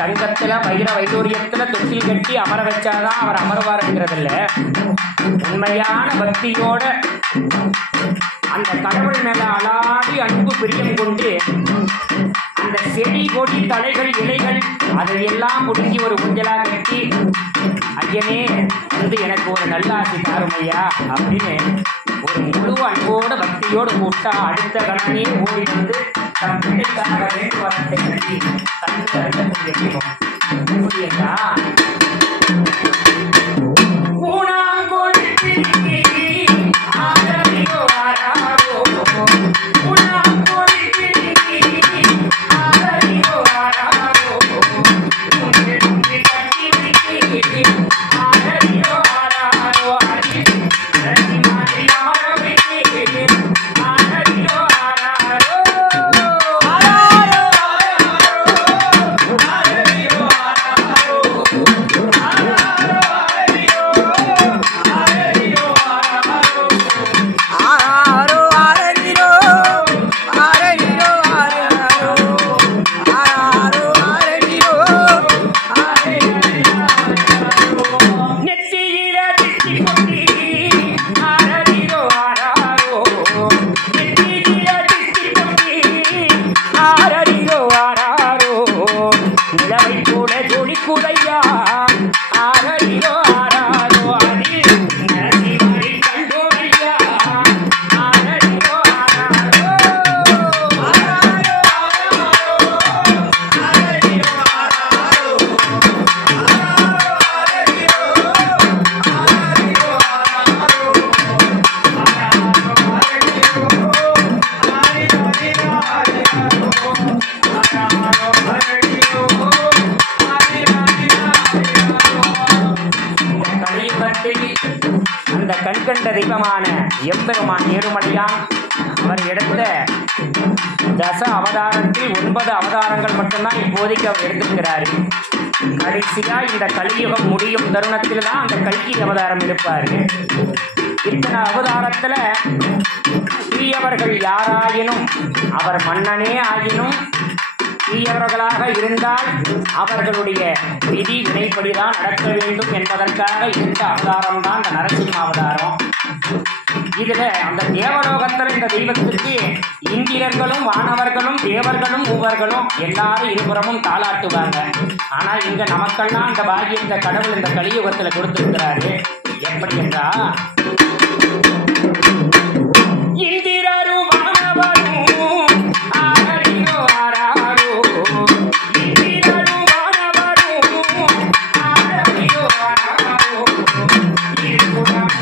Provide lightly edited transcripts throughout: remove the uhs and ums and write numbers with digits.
தங்கத்துல வைர வைடூரியத்துல தொட்டில் கட்டி அமர வச்சாதான் அவர் அமர்வாருங்கிறதில்ல. உண்மையான பக்தியோட அந்த கடவுள் மேல அலாதி அன்பு பிரியம் கொண்டு அந்த செடி கொடி தலைகள் இலைகள் அதையெல்லாம் முடிஞ்சு ஒரு ஊஞ்சலா கட்டி ஐயனே வந்து எனக்கு ஒரு நல்லாசி தாருமையா அப்படின்னு ஒரு முழு அன்போட பக்தியோடு கூட்டா அடுத்த கணமே ஓடி வந்து தன் பிள்ளைக்காக வேண்டுவரத்தை கட்டி தந்து அர்த்தம் கேட்கிறோம். புரியுதா? அந்த கண்கண்ட தெய்வமான எம்பெருமான் ஏழுமலையான் அவர் எடுத்த தச அவதாரத்தில் 9 அவதாரங்கள் மட்டும்தான் இப்போதைக்கு அவர் எடுத்திருக்கிறாரு. கடைசியா இந்த கலியுகம் முடியும் தருணத்தில் தான் அந்த கல்கி அவதாரம் எடுப்பாரு. இத்தனை அவதாரத்துல தீயவர்கள் யாராயினும் அவர் மன்னனே ஆயினும் தீயவர்களாக இருந்தால் அவர்களுடைய விதி வினைப்படிதான் நடக்க வேண்டும் என்பதற்காக இந்த அவதாரம் தான் இந்த நரசிம்ம அவதாரம். இதுல அந்த தேவலோகத்துல இந்த தெய்வத்திற்கு இந்திரர்களும் வானவர்களும் தேவர்களும் மூவர்களும் எல்லாரும் இருபுறமும் தாளாட்டுவாங்க. ஆனா இங்க நமக்கெல்லாம் இந்த பாக்கியத்தை கடவுள் இந்த கலியுகத்துல கொடுத்திருக்கிறாரு. எப்படி என்றா இந்திரரும் வானவரும் ஆரோ ஆராரோ இந்திரரும் வானவரும் ஆரோ ஆராரோ இருபுறம்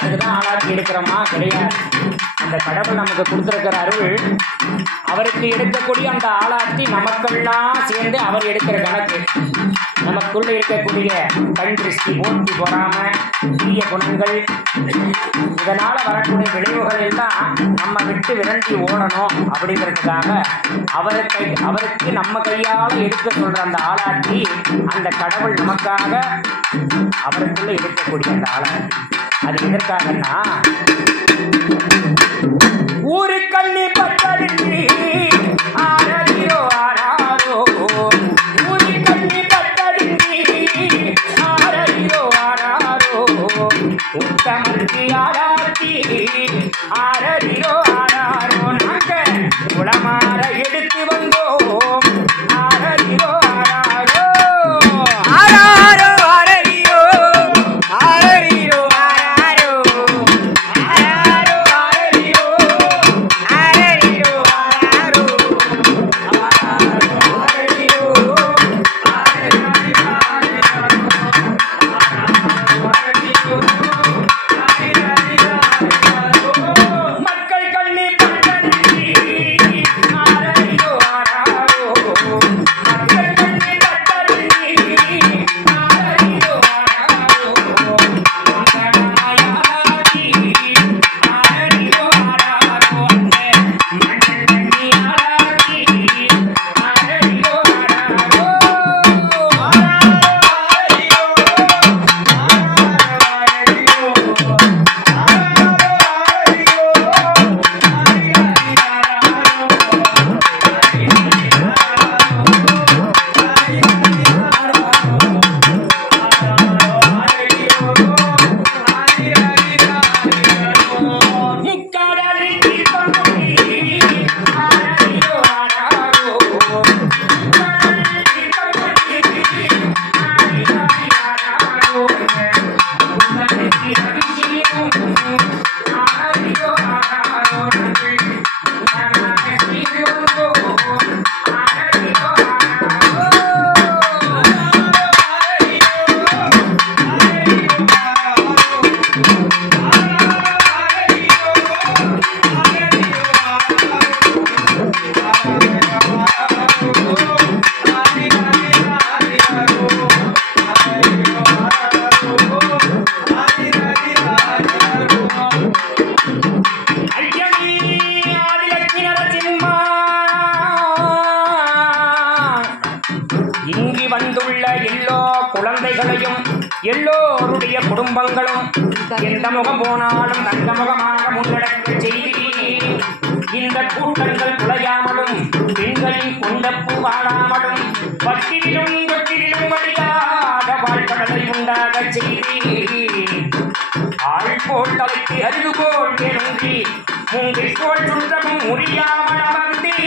அதுக்குதான் ஆளாக்கி இருக்கிறோமா? கிடையாது. அந்த கடவுள் நமக்கு கொடுத்திருக்கிற அருள், அவருக்கு எடுக்கக்கூடிய அந்த ஆளாக்கி நமக்கெல்லாம் சேர்ந்து அவர் எடுக்கிற கணக்கு. நமக்குள்ள இருக்கக்கூடிய கண் திருஷ்டி, போட்டி, பொறாம, தீய குணங்கள், இதனால வரக்கூடிய விளைவுகள் எல்லாம் நம்ம விட்டு விரண்டி ஓடணும் அப்படிங்கிறதுக்காக அவருக்கு நம்ம கையால எடுக்க சொல்ற அந்த ஆளாக்கி அந்த கடவுள் நமக்காக அவருக்குள்ள இருக்கக்கூடிய அந்த ஆளாக்கி. அது எதற்காகன்னா ஊரு கண்ணி பட்டடிச்சு ஆரோ ஆராரோ ஊரு கண்ணி பட்டடிச்சு ஆரோ ஆராரோ உத்தமருக்கு ஆராத்தி ஆரோ ஆராரோ நாங்க குளமாற எடுத்து வந்தோம் ஆரோ ஆராரோ ஆராரோ ஆரோ ஆரோ குழந்தைகளையும் எல்லோருடைய குடும்பங்களும் எந்த முகம் போனாலும் தங்க முகமாக முன்னெடுக்க செய்தி இந்த கூட்டங்கள் குலையாமலும் பெண்களின் கொண்டப்பு வாழாமலும் பட்டிலும் தொட்டிலும் வழியாக வாழ்க்கடலை உண்டாக செய்தி ஆள் போல் தலைக்கு அறிவு போல் நெருங்கி மூங்கில் போல் சுற்றமும் முறியாமல் அமர்ந்தே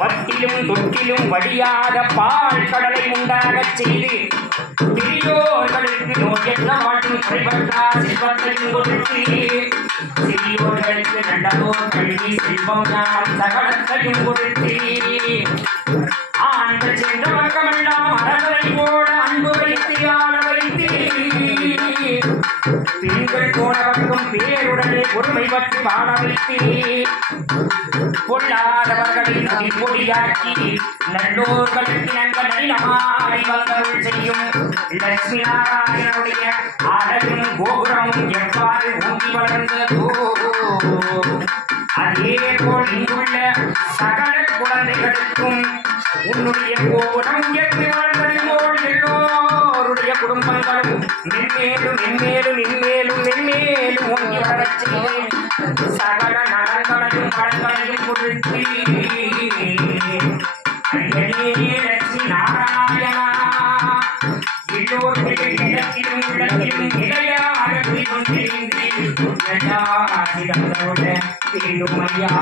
பட்டிலும் தொட்டிலும் வழியாக பால் கடலை உண்டாகச் செய்து பெரியோர்களுக்கு நோயற்ற வாழ்வும் குறைவற்றா செல்வத்தையும் கொடுத்து சிறியோர்களுக்கு நல்லதோர் கல்வி செல்வம் நாம் சகலத்தையும் கொடுத்து ஆண்கள் சென்ற பக்கமெல்லாம் அறகளை போல அன்பு வைத்து ஆள வைத்து பெண்கள் போன பக்கம் பேருடனே பொறுமை பற்றி வாழ வைத்து பொல்லாதவர்களை பொடியாக்கி நல்லோர்களுக்கு நங்கள் நடினமாய் வந்தருள் செய்யும் லட்சுமி நாராயணனுடைய அழகும் கோபுரமும் எவ்வாறு ஊங்கி வளர்ந்ததோ அதேபோல் இங்குள்ள சகல குழந்தைகளுக்கும் உன்னுடைய கோபுரம் எட்டு வாழ்ந்தது போல் எல்லோருடைய குடும்பங்களும் மென்மேலும் மென்மேலும் மென்மேலும் மென்மேலும் ஓங்கி வளரச் செய்தேன் சகல நலன்களையும் பலன்களையும் கொடுத்து லட்சுமி நாராயணா எல்லோருடைய இடத்திலும் உள்ளத்திலும் நிலையாக கொண்டிருந்தேன் திருமையா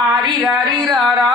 ஆரிரரிரரா